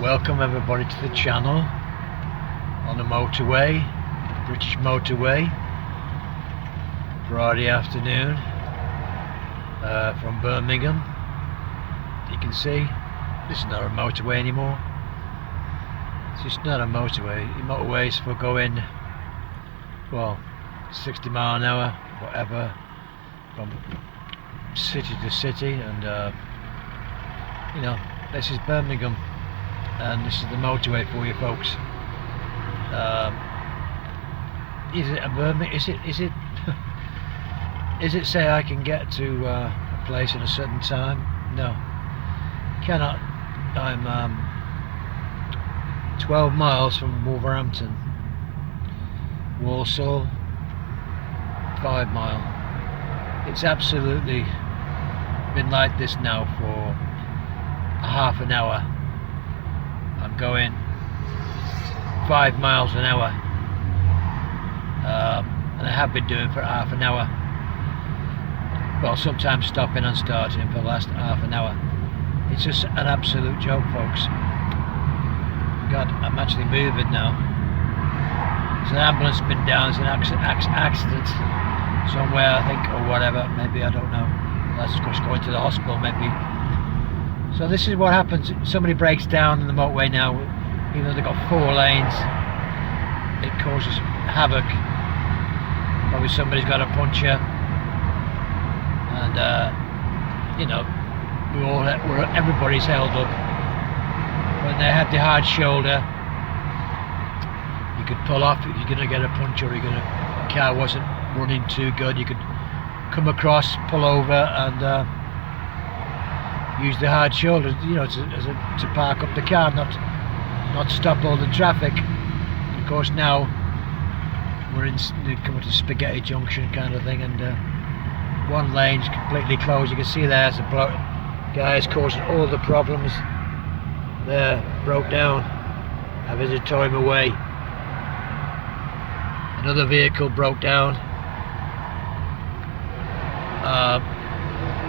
Welcome everybody to the channel on the motorway, British motorway, Friday afternoon from Birmingham. You can see this is not a motorway anymore. It's just not a motorway. The motorways for going, well, 60 mile an hour, whatever, from city to city, and you know, this is Birmingham. And this is the motorway for you folks. Is it a Birmingham? Is it say I can get to a place at a certain time? No, cannot. I'm 12 miles from Wolverhampton. Walsall, 5 mile. It's absolutely been like this now for a half an hour. I'm going 5 miles an hour, and I have been doing for half an hour. Well, sometimes stopping and starting for the last half an hour. It's just an absolute joke, folks. God, I'm actually moving now. There's an ambulance been down. There's an accident somewhere, I think, or whatever. Maybe, I don't know. Let's just go into the hospital, maybe. So this is what happens. Somebody breaks down in the motorway now, even though they've got 4 lanes. It causes havoc. Probably somebody's got a puncture, and you know, everybody's held up. When they had the hard shoulder, you could pull off if you're going to get a puncture, or the car wasn't running too good. You could come across, pull over, and use the hard shoulder, you know, to park up the car, not stop all the traffic. Of course, now we're coming to Spaghetti Junction kind of thing, and one lane's completely closed. You can see there's a guy is causing all the problems. There, broke down, having to tow him away. Another vehicle broke down.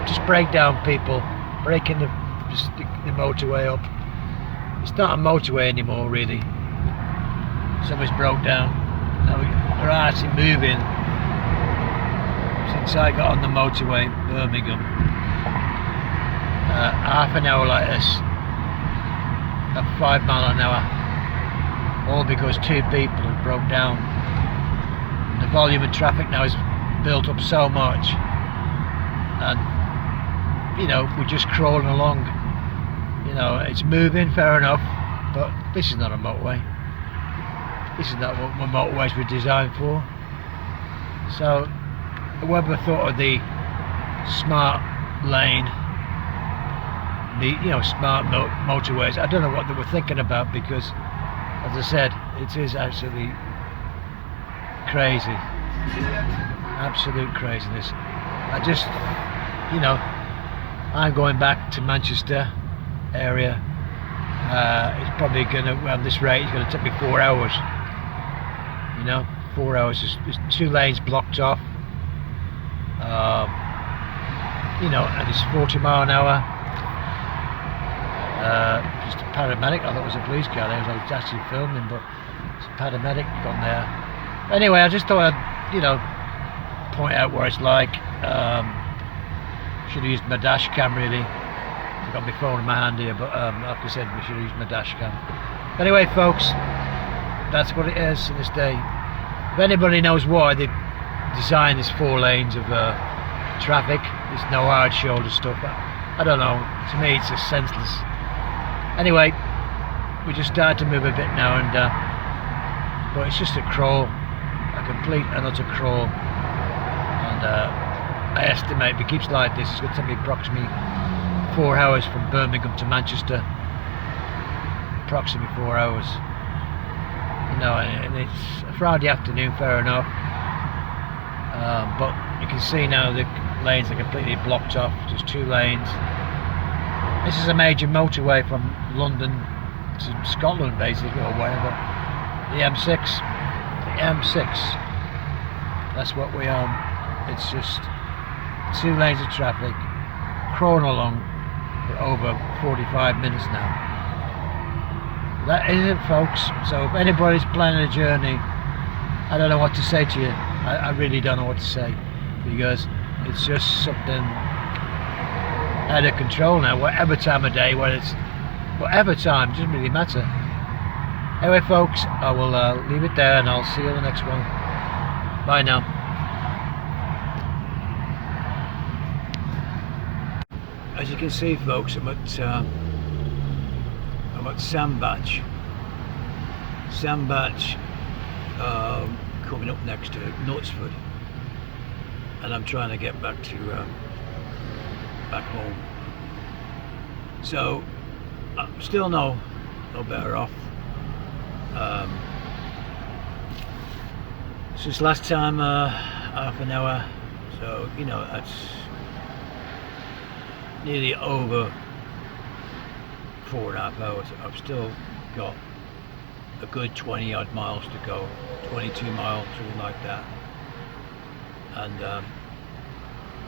Just break down, people. Breaking the motorway up. It's not a motorway anymore, really. Somebody's broke down. Now we're actually moving since I got on the motorway, Birmingham. Half an hour like this, at 5 mile an hour, all because 2 people have broke down. The volume of traffic now is built up so much, and you know, we're just crawling along. You know, it's moving, fair enough, but this is not a motorway. This is not what motorways were designed for. So whoever thought of the smart lane, the smart motorways, I don't know what they were thinking about, because as I said, it is absolutely crazy. Absolute craziness. I just, you know, I'm going back to Manchester area. It's probably going to, at this rate, it's going to take me 4 hours. You know, 4 hours. There's 2 lanes blocked off. You know, and it's 40 mile an hour. Just a paramedic. I thought it was a police car there. I was actually filming, but it's a paramedic gone there. Anyway, I just thought I'd, you know, point out what it's like. Should have used my dash cam, really. I've got my phone in my hand here, but like I said, we should have used my dash cam. Anyway, folks, that's what it is in this day. If anybody knows why they designed these 4 lanes of traffic, there's no hard shoulder stuff, I don't know. To me, it's just senseless. Anyway, we just started to move a bit now, and but it's just a crawl, a complete and utter crawl. And I estimate if it keeps like this, it's going to take me approximately 4 hours from Birmingham to Manchester, approximately 4 hours. You know, and it's a Friday afternoon, fair enough. But you can see now the lanes are completely blocked off. There's 2 lanes. This is a major motorway from London to Scotland, basically, or whatever. The M6. The M6. That's what we are. It's just 2 lanes of traffic, crawling along for over 45 minutes now. That is it, folks. So if anybody's planning a journey, I don't know what to say to you. I really don't know what to say, because it's just something out of control now. Whatever time of day, whatever time, doesn't really matter. Anyway, folks, I will leave it there, and I'll see you on the next one. Bye now. As you can see, folks, I'm at Sandbach. Sandbach, coming up next to Knutsford, and I'm trying to get back to back home. So I'm still no better off. Since last time, half an hour. So you know, that's nearly over 4.5 hours. I've still got a good 20 odd miles to go, 22 miles, something like that. And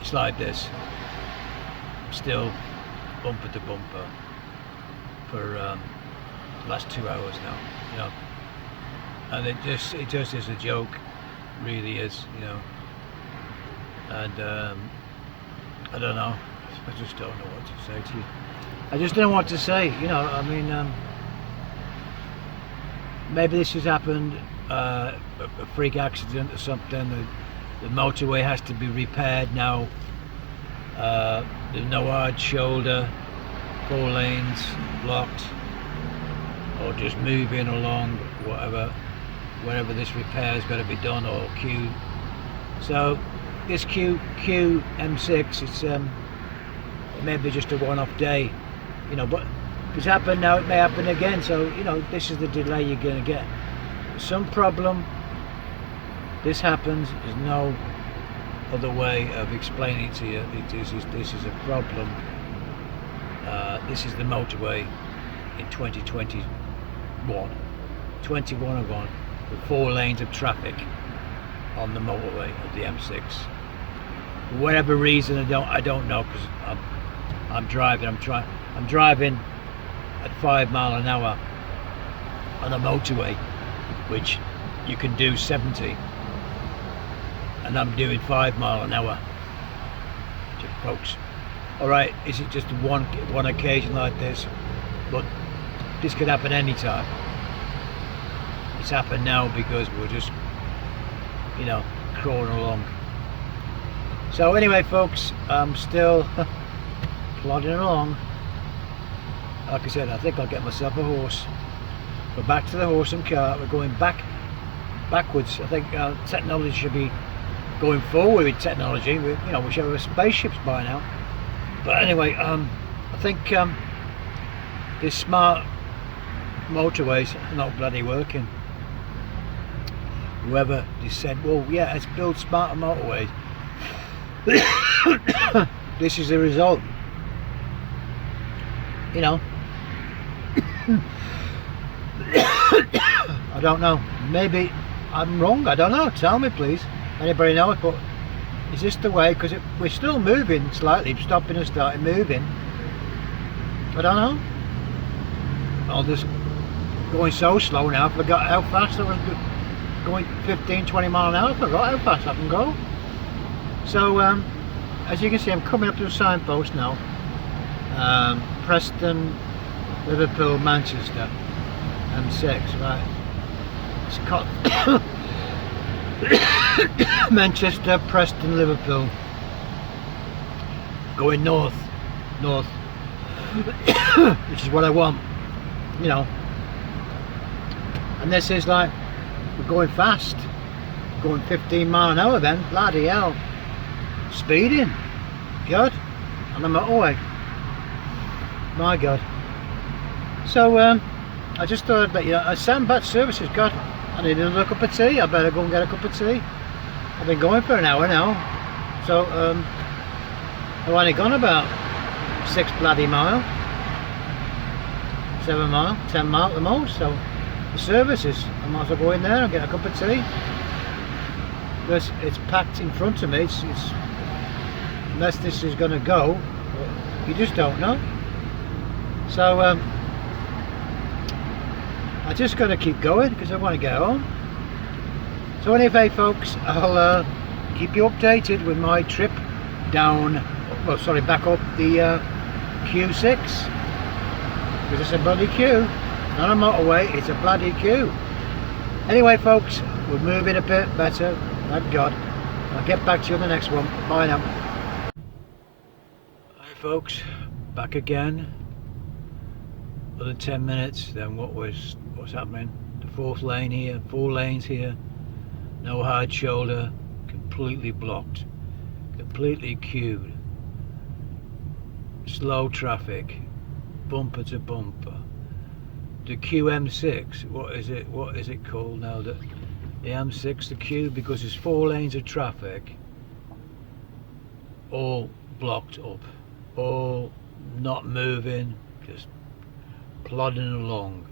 it's like this, still bumper to bumper for the last 2 hours now, you know. And it just is a joke, really is, you know. And I don't know. I just don't know what to say to you. I just don't know what to say, you know. I mean, maybe this has happened, a freak accident or something. The motorway has to be repaired now. There's no hard shoulder, 4 lanes blocked, or just moving along, whenever this repair is going to be done, or Q. So this Q M6, it's maybe just a one-off day, you know, but if it's happened now, it may happen again. So you know, this is the delay you're going to get. Some problem, this happens, there's no other way of explaining it to you. This is a problem. This is the motorway in 2021 with 4 lanes of traffic on the motorway of the M6. For whatever reason, I don't know, because I'm driving. I'm driving at 5 miles an hour on a motorway, which you can do 70, and I'm doing 5 miles an hour, folks. All right, is it just one occasion like this? But this could happen anytime. It's happened now because we're just, you know, crawling along. So anyway, folks, I'm still plodding along. Like I said, I think I'll get myself a horse. Go back to the horse and cart. We're going backwards. I think technology should be going forward with technology. We should have spaceships by now. But anyway, I think these smart motorways are not bloody working. Whoever just said, well, yeah, let's build smarter motorways. This is the result. You know. I don't know. Maybe I'm wrong. I don't know. Tell me, please. Anybody know it? But is this the way? Because we're still moving slightly, stopping and starting moving. I don't know. I'll just going so slow now. I forgot how fast I was going. 15, 20 miles an hour. I forgot how fast I can go. So as you can see, I'm coming up to the signpost now. Preston, Liverpool, Manchester, M6, right? It's called Manchester, Preston, Liverpool. Going north, which is what I want, you know. And this is like, we're going fast, going 15 miles an hour then, bloody hell. Speeding, good, on the motorway. My God. So I just thought I'd let you know, Sam Bat Services, God, I need another cup of tea. I better go and get a cup of tea. I've been going for an hour now. So I've only gone about 6 bloody mile, 7 mile, 10 mile at the most. So the services, I might as well go in there and get a cup of tea. Because it's packed in front of me. It's unless this is going to go, you just don't know. So I just got to keep going because I want to get home. So anyway, folks, I'll keep you updated with my trip down, well, sorry, back up the Q6, because it's a bloody queue, not a motorway, it's a bloody queue. Anyway, folks, we're moving a bit better, thank God. I'll get back to you on the next one. Bye now. Hi folks, back again. Another 10 minutes, then what's happening? The 4th lane here, 4 lanes here, no hard shoulder, completely blocked, completely queued, slow traffic, bumper to bumper. The QM6, what is it called now? The M6, the queue, because there's 4 lanes of traffic, all blocked up, all not moving, just plodding along.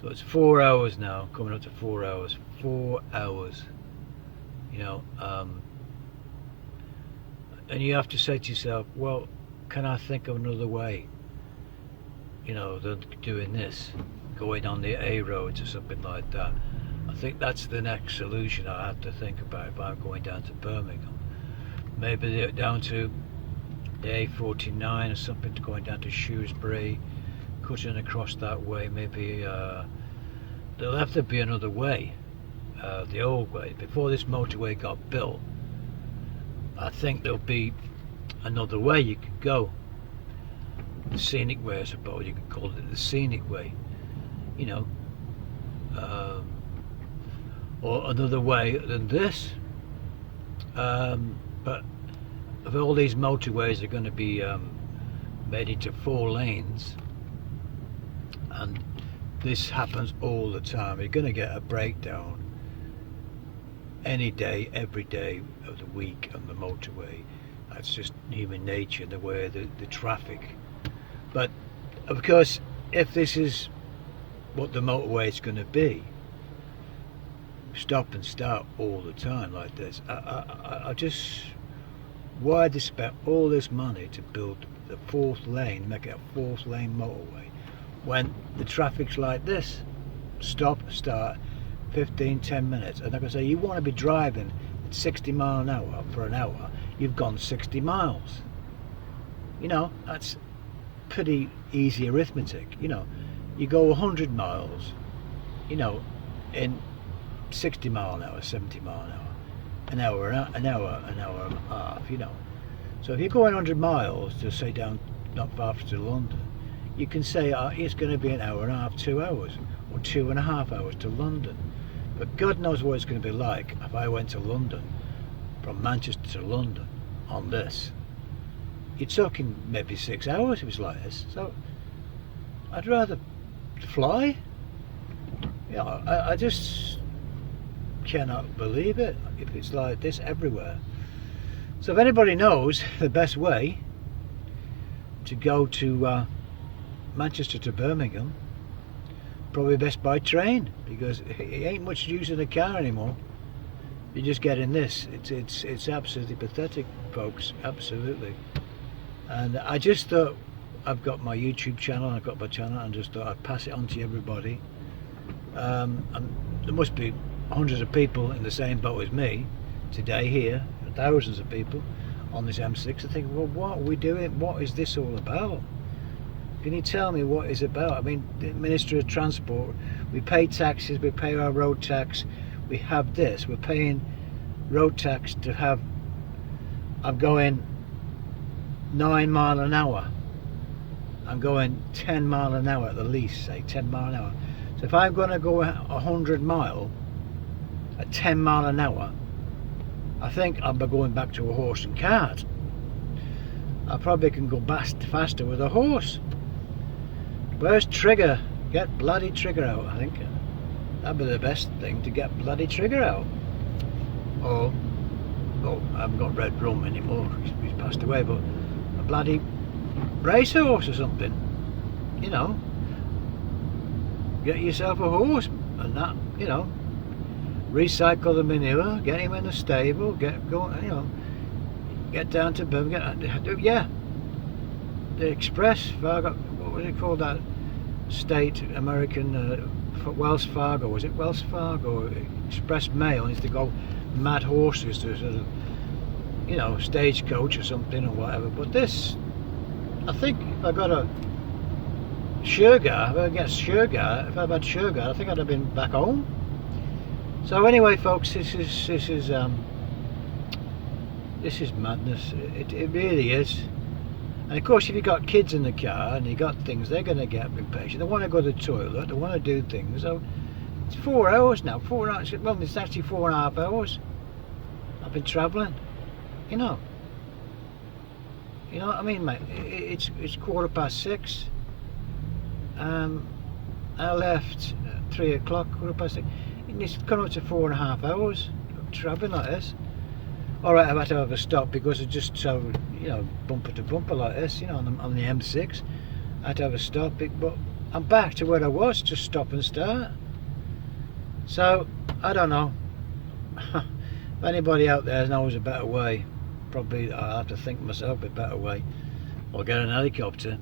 So it's 4 hours now, coming up to 4 hours. 4 hours, you know, and you have to say to yourself, well, can I think of another way, you know, than doing this, going on the A roads or something like that. I think that's the next solution I have to think about if I'm going down to Birmingham. Maybe down to the A49 or something, going down to Shrewsbury, cutting across that way. Maybe there'll have to be another way, the old way. Before this motorway got built, I think there'll be another way you could go. The scenic way, I suppose you could call it, the scenic way, you know, or another way than this. But if all these motorways are going to be made into 4 lanes, and this happens all the time, you're going to get a breakdown any day, every day of the week on the motorway. That's just human nature, the way the traffic. But of course, if this is what the motorway is going to be, stop and start all the time like this, I just, why they spent all this money to build the 4th lane, make it a 4th lane motorway, when the traffic's like this? Stop, start, 10 minutes. And like I say, you want to be driving at 60 miles an hour for an hour, you've gone 60 miles. You know, that's pretty easy arithmetic. You know, you go 100 miles, you know, in 60 mile an hour, 70 mile an hour, an hour and a half, you know. So if you're going 100 miles to say down not far to London, you can say it's going to be an hour and a half, 2 hours, or 2.5 hours to London. But God knows what it's going to be like if I went to London, from Manchester to London on this. You're talking maybe 6 hours if it's like this. So I'd rather fly. You know, I just cannot believe it if it's like this everywhere. So if anybody knows the best way to go to Manchester to Birmingham, probably best by train, because it ain't much use in a car anymore. You just get in this. It's absolutely pathetic, folks. Absolutely. And I just thought, I've got my YouTube channel, I've got my channel, and just thought I'd pass it on to everybody. And there must be hundreds of people in the same boat as me today here, thousands of people on this M6. I think, well, what are we doing? What is this all about? Can you tell me what it's about? I mean, the Ministry of Transport, we pay taxes, we pay our road tax, we have this, we're paying road tax to have, I'm going 9 mile an hour, I'm going 10 mile an hour at the least, say 10 mile an hour. So if I'm going to go 100 mile at 10 mile an hour, I think I'm going back to a horse and cart. I probably can go faster with a horse. Where's Trigger? Get bloody Trigger out, I think. That'd be the best thing, to get bloody Trigger out. Or, well, I haven't got Red Rum anymore, he's passed away, but a bloody racehorse or something. You know, get yourself a horse and that, you know, recycle the manure, get him in a stable, get going, you know, get down to Birmingham, yeah, the Express, Fargo, what was it called, that state American, Wells Fargo, was it Wells Fargo, Express Mail needs to go mad horses to sort of, you know, stagecoach or something or whatever. But this, I think if I got a Shergar, if I get Shergar, if I'd had Shergar, I think I'd have been back home. So anyway, folks, this is madness. It really is. And of course, if you've got kids in the car and you've got things, they're going to get impatient. They want to go to the toilet, they want to do things. So it's 4 hours now. 4 hours. Well, it's actually 4.5 hours. I've been travelling. You know. You know what I mean, mate? It's 6:15. I left 3 o'clock, 6:15. It's come up to 4.5 hours travelling like this. Alright, I've had to have a stop because it's just so, you know, bumper to bumper like this, you know, on the M6. I had to have a stop, but I'm back to where I was, just stop and start. So, I don't know. If anybody out there knows a better way, probably I'll have to think myself a better way, or get an helicopter.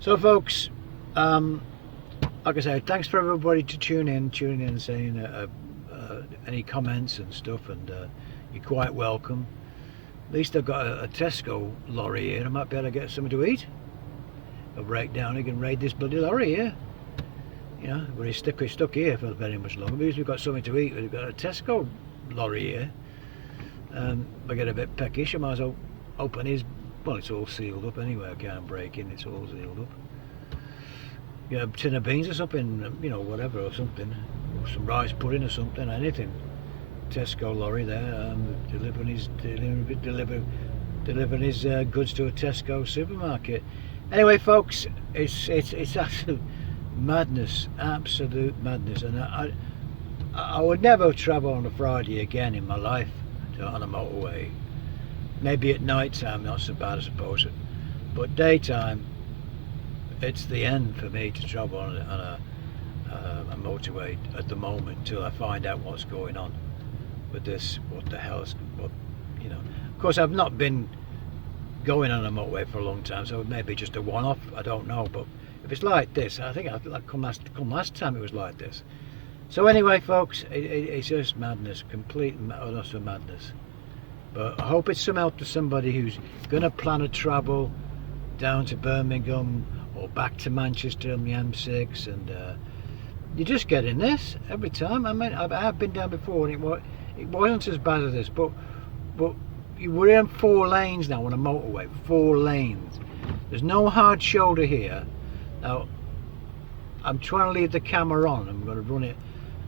So folks, like I say, thanks for everybody to tuning in, saying any comments and stuff, and you're quite welcome. At least I've got a Tesco lorry here. I might be able to get something to eat. I'll break down, I can raid this bloody lorry here. You know, we're stuck here for very much longer because we've got something to eat. We've got a Tesco lorry here. I get a bit peckish, I might as well open his. Well, it's all sealed up anyway, I can't break in, it's all sealed up. Get a tin of beans or something, you know, whatever, or something. Or some rice pudding or something, anything. Tesco lorry there, delivering his goods to a Tesco supermarket. Anyway, folks, it's absolute madness, absolute madness, and I would never travel on a Friday again in my life on a motorway. Maybe at night time, not so bad, I suppose, but daytime, it's the end for me to travel on a motorway at the moment till I find out what's going on with this. What the hell is, what, you know? Of course, I've not been going on a motorway for a long time, so maybe just a one-off. I don't know, but if it's like this, I think come last time it was like this. So anyway, folks, it's just madness, complete utter madness. But I hope it's some help to somebody who's going to plan a travel down to Birmingham or back to Manchester on the M6, and you just get in this every time. I mean, I've been down before, and it wasn't as bad as this, but we're in 4 lanes now on a motorway, 4 lanes. There's no hard shoulder here. Now, I'm trying to leave the camera on. I'm going to run it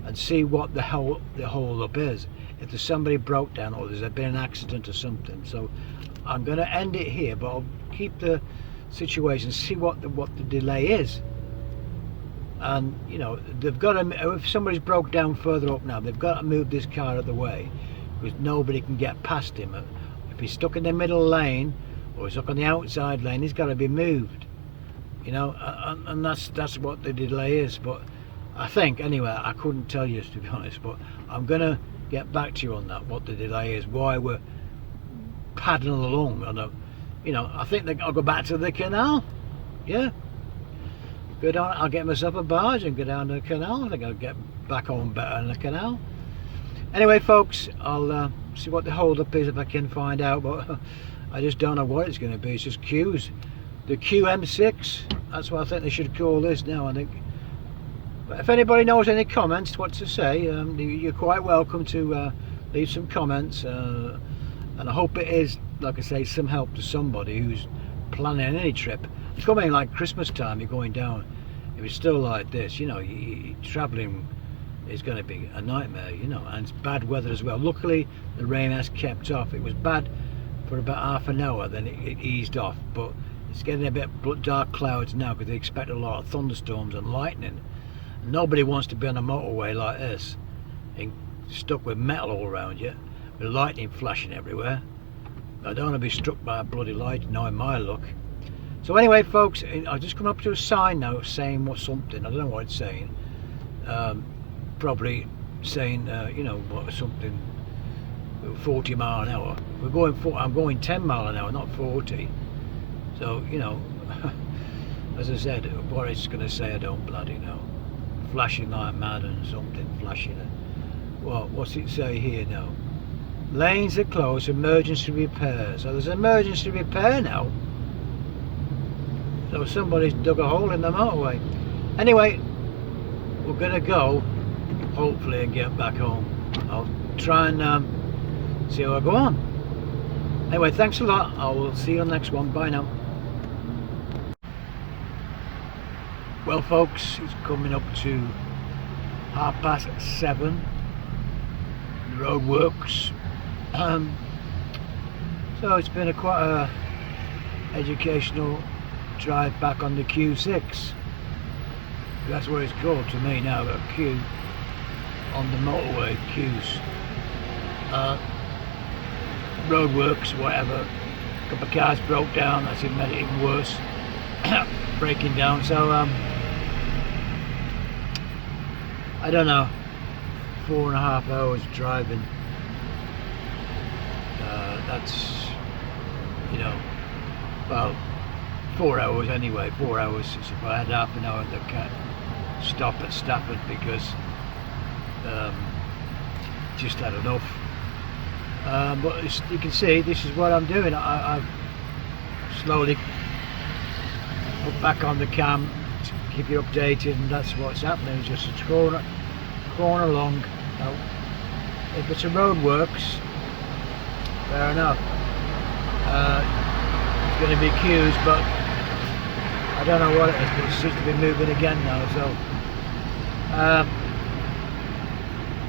and see what the hell the hold up is. If there's somebody broke down or there's been an accident or something. So I'm going to end it here, but I'll keep the situation, see what the delay is. And you know, they've got to, if somebody's broke down further up now, they've got to move this car out of the way, because nobody can get past him. If he's stuck in the middle lane or he's stuck on the outside lane, he's got to be moved, you know, and that's what the delay is. But I think, anyway, I couldn't tell you, to be honest, but I'm gonna get back to you on that, what the delay is, why we're paddling along on a, you know, I think I'll go back to the canal. Yeah, go down, I'll get myself a barge and go down the canal. I think I'll get back home better in the canal. Anyway, folks, I'll see what the hold up is if I can find out, but I just don't know what it's going to be. It's just queues. The QM6, that's what I think they should call this now, I think. But if anybody knows any comments, what to say, you're quite welcome to leave some comments, and I hope it is, like I say, some help to somebody who's planning any trip. It's coming like Christmas time, you're going down. If it's still like this, you know, travelling is going to be a nightmare, you know, and it's bad weather as well. Luckily, the rain has kept off. It was bad for about half an hour, then it eased off. But it's getting a bit dark clouds now because they expect a lot of thunderstorms and lightning. Nobody wants to be on a motorway like this and stuck with metal all around you, with lightning flashing everywhere. I don't want to be struck by a bloody light, knowing my luck. So anyway, folks, I've just come up to a sign now saying something. I don't know what it's saying. Probably saying, you know, something 40 mile an hour. I'm going 10 mile an hour, not 40. So, you know, as I said, what it's going to say, I don't bloody know. Flashing like mad and something flashing. Well, what's it say here now? Lanes are closed, emergency repair. So there's emergency repair now. So somebody's dug a hole in the motorway. Anyway, we're going to go, hopefully, and get back home. I'll try and see how I go on. Anyway, thanks a lot. I will see you on the next one. Bye now. Well, folks, it's coming up to 7:30. The road works. So it's been quite a educational drive back on the Q6. That's what it's called to me now, a Q on the motorway, Qs. Roadworks, whatever. A couple of cars broke down, that's it made it even worse. Breaking down, so I don't know, 4.5 hours driving. That's, you know, well, 4 hours anyway, 4 hours. If I had half an hour, I can't stop at Stafford because just had enough. But you can see this is what I'm doing. I've slowly put back on the cam to keep you updated, and that's what's happening. It's just a corner along. Now, if it's a road works, fair enough. It's going to be queues, but I don't know what it is, but it seems to be moving again now. So,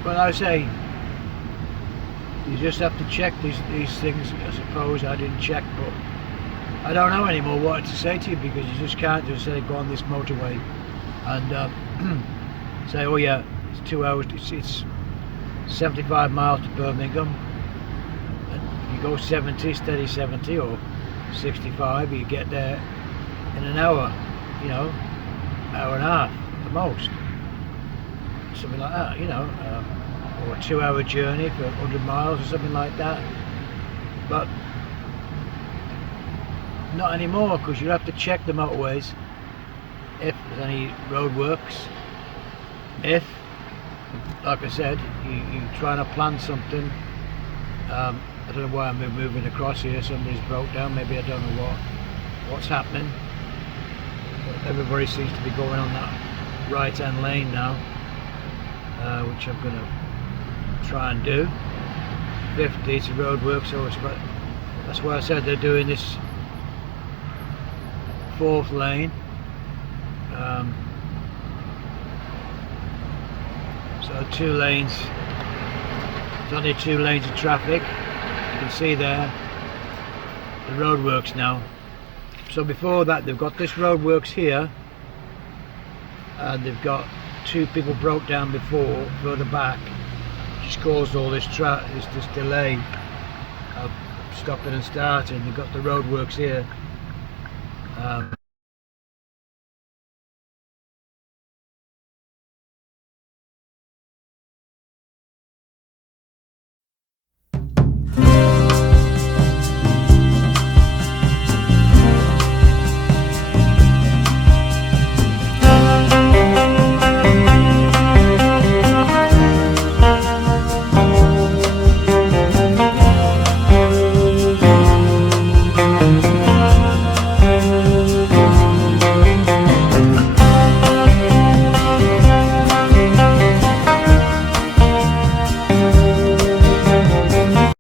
but I say, you just have to check these things. I suppose I didn't check, but I don't know anymore what to say to you, because you just can't just say go on this motorway and say, oh yeah, it's 2 hours. It's 75 miles to Birmingham. And you go 70, steady 70 or 65, you get there in an hour, you know, hour and a half at the most, something like that, you know, or a 2 hour journey for 100 miles or something like that. But not anymore, because you have to check the motorways if there's any road works. If, like I said, you're trying to plan something. I don't know why I'm moving across here. Somebody's broke down. Maybe I don't know what's happening. But everybody seems to be going on that right-hand lane now, which I'm going to try and do. 50, it's a road work, so that's why I said they're doing this 4th lane. So 2 lanes. There's only 2 lanes of traffic. You can see there the roadworks now. So before that, they've got this roadworks here, and they've got 2 people broke down before further back, which caused all this delay of stopping and starting. They've got the roadworks here.